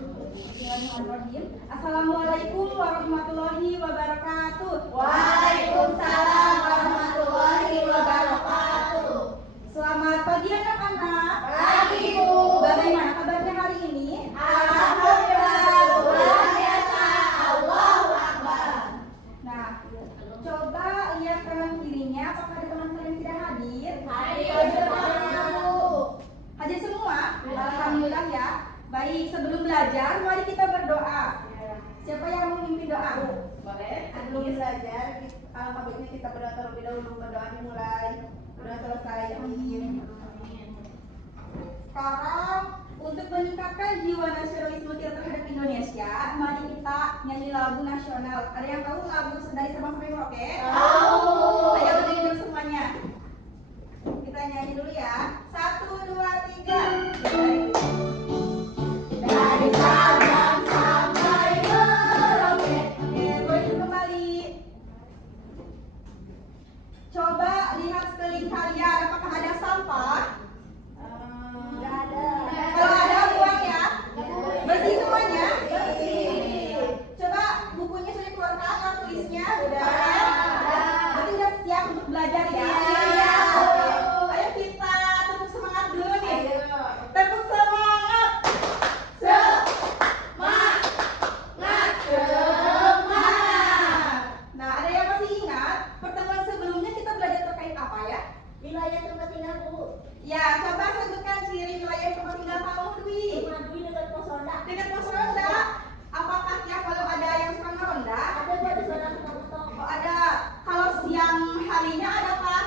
Bismillahirrahmanirrahim. Assalamualaikum warahmatullahi wabarakatuh. Waalaikumsalam warahmatullahi wabarakatuh. Selamat pagi anak-anak. Pagi, Bu. Bagaimana kabarnya hari ini? Alhamdulillah, luar biasa. Allahu Akbar. Nah, coba lihat kanan kirinya. Apakah ada teman kalian tidak hadir? Hadir semuanya, Bu. Hadir semua? Alhamdulillah ya. Baik, sebelum belajar, mari kita berdoa. Siapa yang mau memimpin doa? Boleh. Sebelum belajar, alangkah baiknya kita berdoa terlebih dahulu. Berdoa dimulai, berdoa selesai. Amin. Sekarang untuk meningkatkan jiwa nasionalisme kita terhadap Indonesia, mari kita nyanyi lagu nasional. Ada yang tahu lagu dari Sabang sampai Merauke? Tahu. Ayo berdiri dulu semuanya. Kita nyanyi dulu ya. 1, 2, 3. Dari Sabang sampai Merauke. Oke, boleh kembali. Coba lihat sekeliling kalian, apakah ada sampah? Nggak ada. Kalau ada, buang ya. Bersih semuanya. Bersih. Coba bukunya sudah dikeluarkan, atau tulisnya sudah. Sudah. Berarti sudah siap untuk belajar ya. Iya. Oke. Ayo kita tepuk semangat dulu nih. Ayo. Tepuk semangat. Semangat. Semangat. Nah, ada yang masih ingat pertemuan sebelumnya kita belajar terkait apa ya? Wilayah tempat tinggal, Bu. Ya, coba sebutkan ciri wilayah tempat tinggal kamu, Dwi. Rumah Dwi dekat pos ronda. Dekat pos ronda. Apakah tiap malam ada yang suka ngeronda? Ada, Bu, ada suara ketok-ketok. Oh, ada. Kalau siang harinya adakah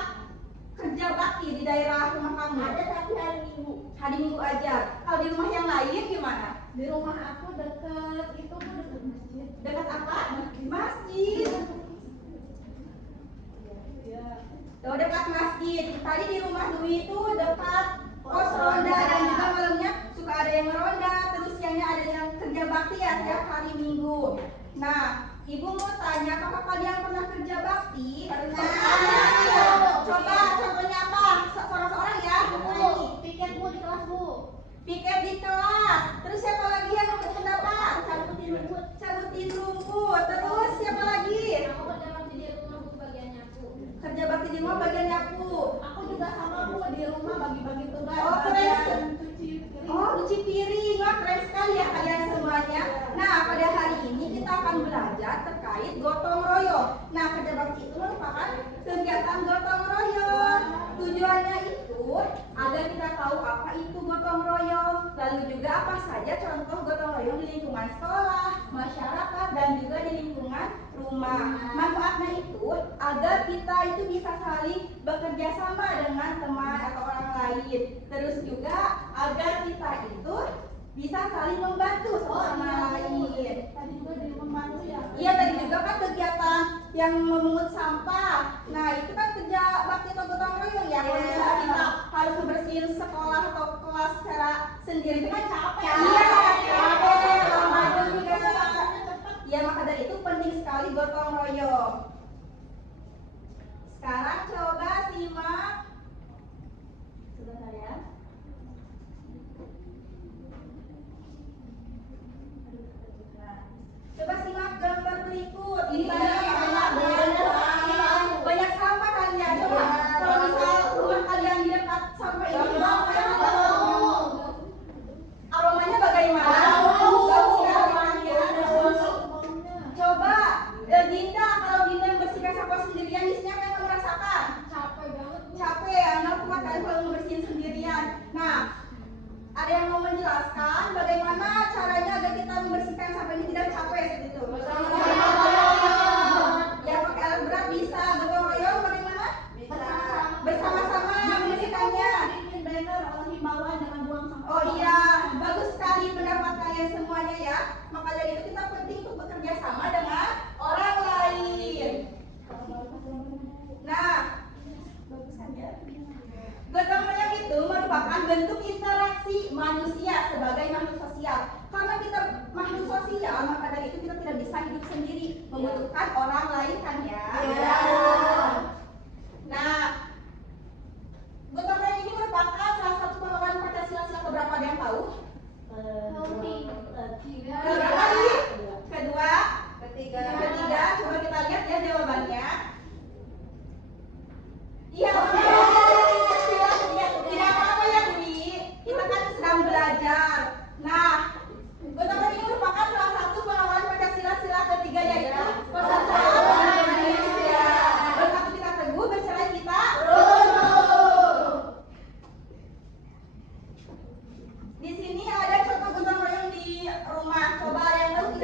kerja bakti di daerah rumah kamu? Ada, tapi hari Minggu. Hari Minggu aja. Kalau di rumah yang lain gimana? Di rumah aku dekat itu, Bu, dekat masjid. Dekat apa? Masjid. Oh, dekat masjid. Tadi di rumah Dwi itu dekat pos ronda dan juga malamnya suka ada yang meronda. Terus siangnya ada yang kerja bakti ya tiap hari Minggu. Nah, Ibu mau tanya, apakah kalian pernah kerja bakti? Pernah. Coba contohnya apa? Seorang-seorang ya. Bu, piket, Bu, di kelas, Bu. Piket di kelas. Terus siapa lagi yang mau berpendapat? Cabutin rumput. Cabutin rumput. Terus siapa lagi? Aku kerja bakti di rumah, Bu, bagian nyapu. Kerja bakti di rumah bagian nyapu. Aku juga sama, Bu, di rumah bagi-bagi tugas. Oh, keren. bagian cuci piring. Oh, cuci piring. Wah, keren sekali ya kalian semuanya. Nah, pada hari ini kita akan belajar terkait gotong royong. Nah, kerja bakti itu merupakan kegiatan gotong royong. Tujuannya itu agar kita tahu apa itu gotong royong, lalu juga apa saja contoh gotong royong di lingkungan sekolah, masyarakat, dan juga di lingkungan rumah. Manfaatnya itu agar kita itu bisa saling bekerja sama dengan teman atau orang lain. Terus juga agar kita itu bisa saling membantu satu sama lain. Tadi juga di membantu ya. Iya, tadi juga kan kegiatan yang memungut sampah. Nah, itu kan kerja bakti atau gotong royong ya. Kalau misalnya kita harus membersihin sekolah atau kelas secara sendiri itu kan capek. Iya, capek. Lama juga. Ya, maka dari itu penting sekali gotong royong. Sekarang coba simak. Sebentar ya. Coba simak gambar berikut. Ini banyak sampah kan ya. Coba kalau misal rumah kalian di dekat sampah ini, aromanya bagaimana? Bagus ya aromanya. Coba Dinda, kalau Dinda membersihkan sampah sendirian, di sini apa yang kamu rasakan? Capek banget, Bu. Capek, anak kuat kan kalau membersihin sendirian. Nah, ada yang mau menjelaskan bagaimana caranya agar kita membersihkan sampah ini tidak capek seperti itu? Ya, pakai alat berat bisa. Gotong royong bagaimana? Bersama-sama membersihkannya. Bikin banner himbauan jangan buang sampah. Oh iya, bagus sekali pendapat kalian semuanya ya. Maka dari itu kita penting untuk bekerja sama dengan orang lain. Nah, gotong royong itu merupakan bentuk interaksi manusia sebagai makhluk sosial. Karena kita makhluk sosial, maka dari itu kita tidak bisa hidup sendiri, membutuhkan orang lain kan ya. Iya. Nah, gotong royong ini merupakan salah satu pengelolaan Pancasila. Seberapa ada yang tahu? Tiga.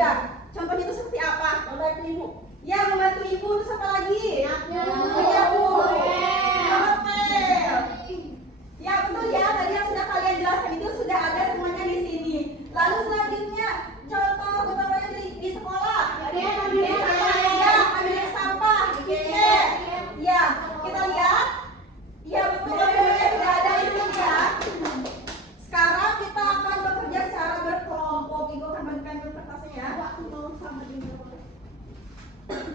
Sudah. Contohnya itu seperti apa? Membantu ibu. Ya, membantu ibu terus apa lagi? Menyapu. Ngepel. Ya betul ya, tadi yang sudah kalian jelaskan itu sudah ada semuanya di sini. Lalu selanjutnya contoh gotong royong di sekolah. Ambil sampah. Ya, kita lihat. Ya betul, semuanya sudah ada di sini ya. Sekarang kita akan bekerja secara berkelompok. Ibu akan bagikan kertasnya ya.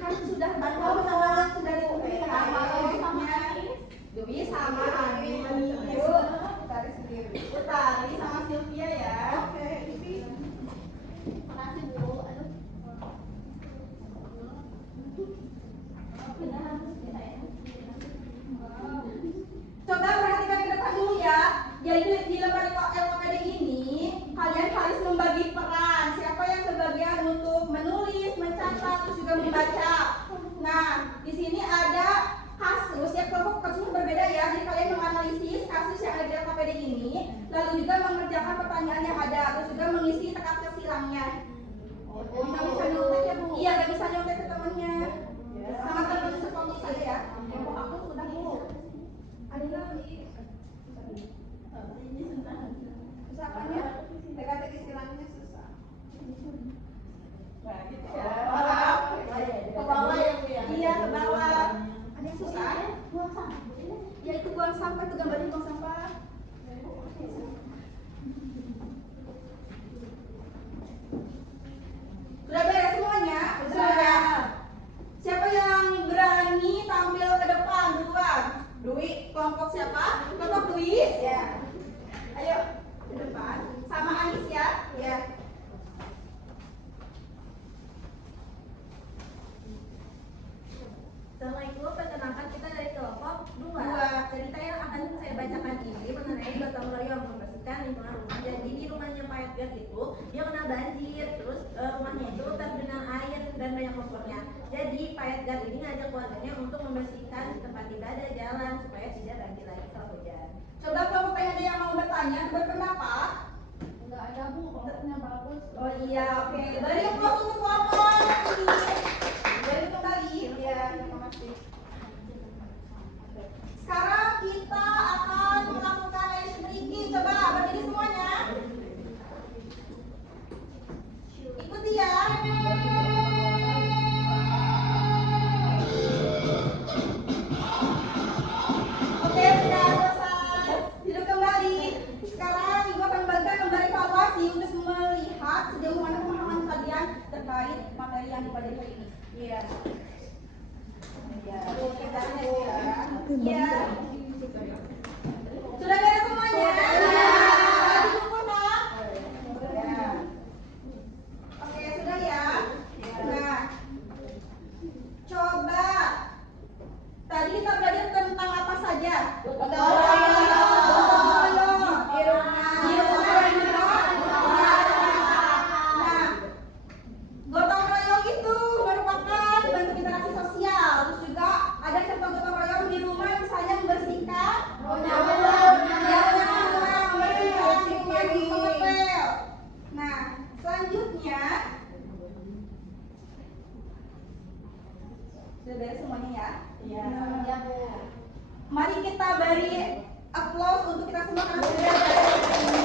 Kan sudah sudah ditulis ya. Dewi sama Abi. Tarik sendiri. Utari sama Sylvia ya. Oke, ini. Makasih Bu. Aduh. Coba perhatikan ke depan dulu ya. Jadi di lembar LKPD ini kalian harus membagi peran. Siapa yang kebagian untuk menulis, mencatat, terus juga membaca. Nah, di sini ada kasus ya, kelompok kasusnya berbeda ya. Jadi kalian menganalisis kasus yang ada di LKPD ini, lalu juga mengerjakan pertanyaan yang ada, terus juga mengisi teka-teki silangnya. Nggak bisa nyontek ya Bu? Iya, nggak bisa nyontek ke temannya. Sama teman sekelompok saya ya. Kelompok aku sudah Bu. Ada lagi. Susah kan ya? Teka-teki silangnya susah. Nah, gitu ya. Ke bawah ya, Bu ya? Iya, ke bawah. Ada yang susah? Buang sampah. Ya itu buang sampah, itu gambarnya buang sampah. Sudah beres semuanya? Sudah. Siapa yang berani tampil ke depan duluan? Dwi, kelompok siapa? Kelompok Dwi? Ya. Ayo ke depan. Sama Anis ya? Ya. Assalamualaikum, perkenalkan kita dari kelompok 2. Dua. Cerita yang akan saya bacakan ini mengenai gotong royong membersihkan lingkungan rumah. Jadi di rumahnya Pak Edgar itu dia kena banjir, terus rumahnya itu tergenang air dan banyak lumpurnya. Jadi Pak Edgar ini ngajak keluarganya untuk membersihkan tempat ibadah, jalan supaya tidak banjir lagi kalau hujan. Coba kelompok yang ada yang mau bertanya, berpendapat? Enggak ada Bu, konsepnya bagus. Oh iya, oke. Beri aplaus untuk kelompok ini. Beri kembali. Ya, terima kasih. Sekarang kita akan melakukan ice breaking. Coba berdiri semuanya. Ikuti ya. Oke, sudah selesai. Duduk kembali. Sekarang Ibu akan membagikan lembar evaluasi untuk melihat sejauh mana pemahaman kalian terkait materi yang dipelajari hari ini. Iya. Ya. Ya. Sudah beres semuanya? Sudah. Lagi sempurna? Ya. Oke, sudah ya. Nah, coba tadi kita belajar tentang apa saja? Gotong royong. Di rumah dan juga Nah, gotong royong itu merupakan bentuk interaksi sosial. Terus juga ada contoh gotong royong di rumah, misalnya membersihkan membersihkan lingkungan, mengepel. Nah, selanjutnya sudah beres semuanya ya? Iya. Ya Bu. Mari kita beri aplaus untuk kita semua karena sudah beres.